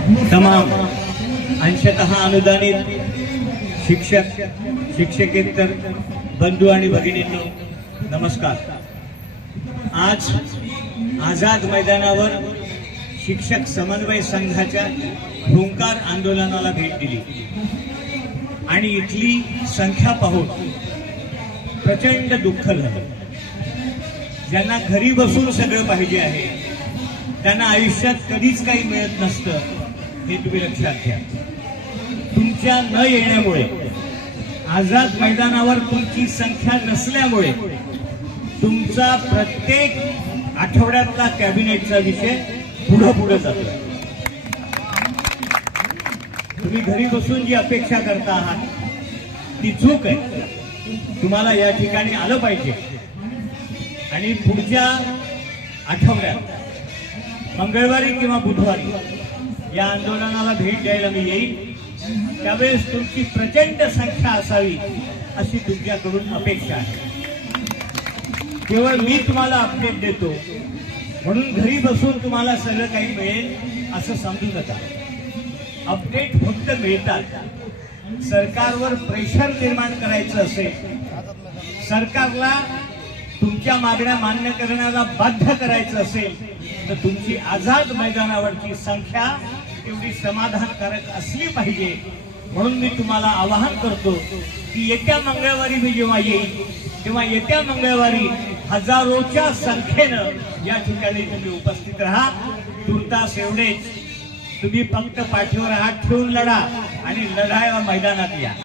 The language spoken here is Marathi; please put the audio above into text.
तमाम अंशतः अनुदानित शिक्षक शिक्षकेतर बंधू आणि भगिनींनो नमस्कार. आज आझाद मैदानावर शिक्षक समन्वय संघाच्या हुंकार आंदोलनाला भेट दिली. आणि इथली संख्या पाहून प्रचंड दुःख झालं. ज्यांना घरी बसून सगळं पाहिजे आहे त्यांना आयुष्यात कधीच काही मिळत नसतं. हे तुम्ही लक्षात घ्या. तुमच्या न येण्यामुळे आझाद मैदानावर तुमची संख्या नसल्यामुळे तुमचा प्रत्येक आठवड्यातला कॅबिनेटचा विषय पुढं पुढे जातो. तुम्ही घरी बसून जी अपेक्षा करता आहात ती चूक आहे. तुम्हाला या ठिकाणी आलं पाहिजे. आणि पुढच्या आठवड्यात मंगळवारी किंवा बुधवारी या आंदोलनाला भेट द्यायला मी येईल त्यावेळेस तुमची प्रचंड संख्या असावी अशी तुमच्याकडून अपेक्षा आहे. केवळ मी तुम्हाला अपडेट देतो. म्हणून घरी बसून तुम्हाला सगळं काही मिळेल असं समजू नका. अपडेट फक्त मिळतात. सरकारवर प्रेशर निर्माण करायचं असेल सरकारला तुमच्या मागण्या मान्य करण्याला बाध्य करायचं असेल तर तुमची आझाद मैदानावरची संख्या तेवढी समाधानकारक असली पाहिजे. म्हणून मी तुम्हाला आवाहन करतो की येत्या मंगळवारी मी जेव्हा येईल तेव्हा येत्या मंगळवारी हजारोच्या संख्येनं या ठिकाणी तुम्ही उपस्थित राहा. तुर्तास एवढेच. तुम्ही फक्त पाठीवर हात ठेवून लढा आणि लढायला मैदानात या.